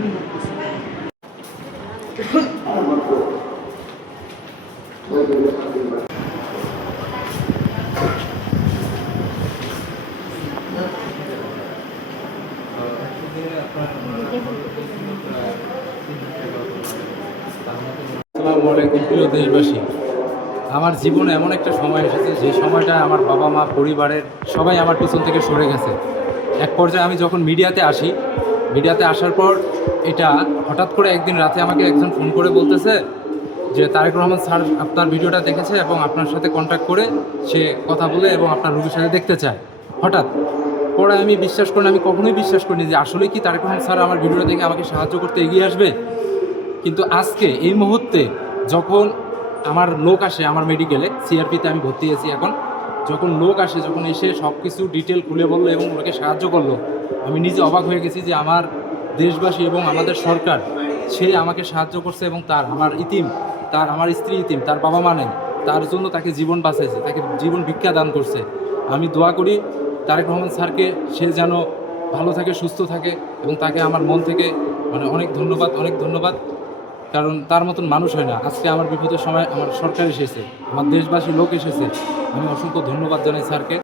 আসসালামু আলাইকুম প্রিয় দেশবাসী। আমার জীবনে এমন একটা সময় এসেছে যে সময়টা আমার বাবা মা পরিবারের সবাই আমার পিছন থেকে সরে গেছে। এক পর্যায়ে আমি যখন মিডিয়াতে আসার পর এটা হঠাৎ করে একদিন রাতে আমাকে একজন ফোন করে বলতেছে যে তারেক রহমান স্যার আপনার ভিডিওটা দেখেছে এবং আপনার সাথে কন্ট্যাক্ট করে সে কথা বলে এবং আপনার রোগীর সাথে দেখতে চায়। হঠাৎ পরে আমি কখনোই বিশ্বাস করিনি যে আসলে কি তারেক রহমান স্যার আমার ভিডিওটা দেখে আমাকে সাহায্য করতে এগিয়ে আসবে। কিন্তু আজকে এই মুহূর্তে যখন আমার লোক আসে আমার মেডিকেলে, সিআরপিতে আমি ভর্তি আছি এখন, যখন এসে সব কিছু ডিটেল খুলে বললো এবং ওনাকে সাহায্য করলো, আমি নিজে অবাক হয়ে গেছি যে আমার দেশবাসী এবং আমাদের সরকার সে আমাকে সাহায্য করছে এবং আমার স্ত্রী ইতিম, তার বাবা মা নেই, তার জন্য তাকে জীবন বাঁচাইছে, তাকে জীবন ভিক্ষা দান করছে। আমি দোয়া করি তারেক রহমান স্যারকে সে যেন ভালো থাকে, সুস্থ থাকে এবং তাকে আমার মন থেকে অনেক ধন্যবাদ, কারণ তার মতন মানুষ হয় না। আজকে আমার বিপদের সময় আমার সরকার এসেছে, আমার দেশবাসী লোক এসেছে, আমি অসংখ্য ধন্যবাদ জানাই স্যারকে।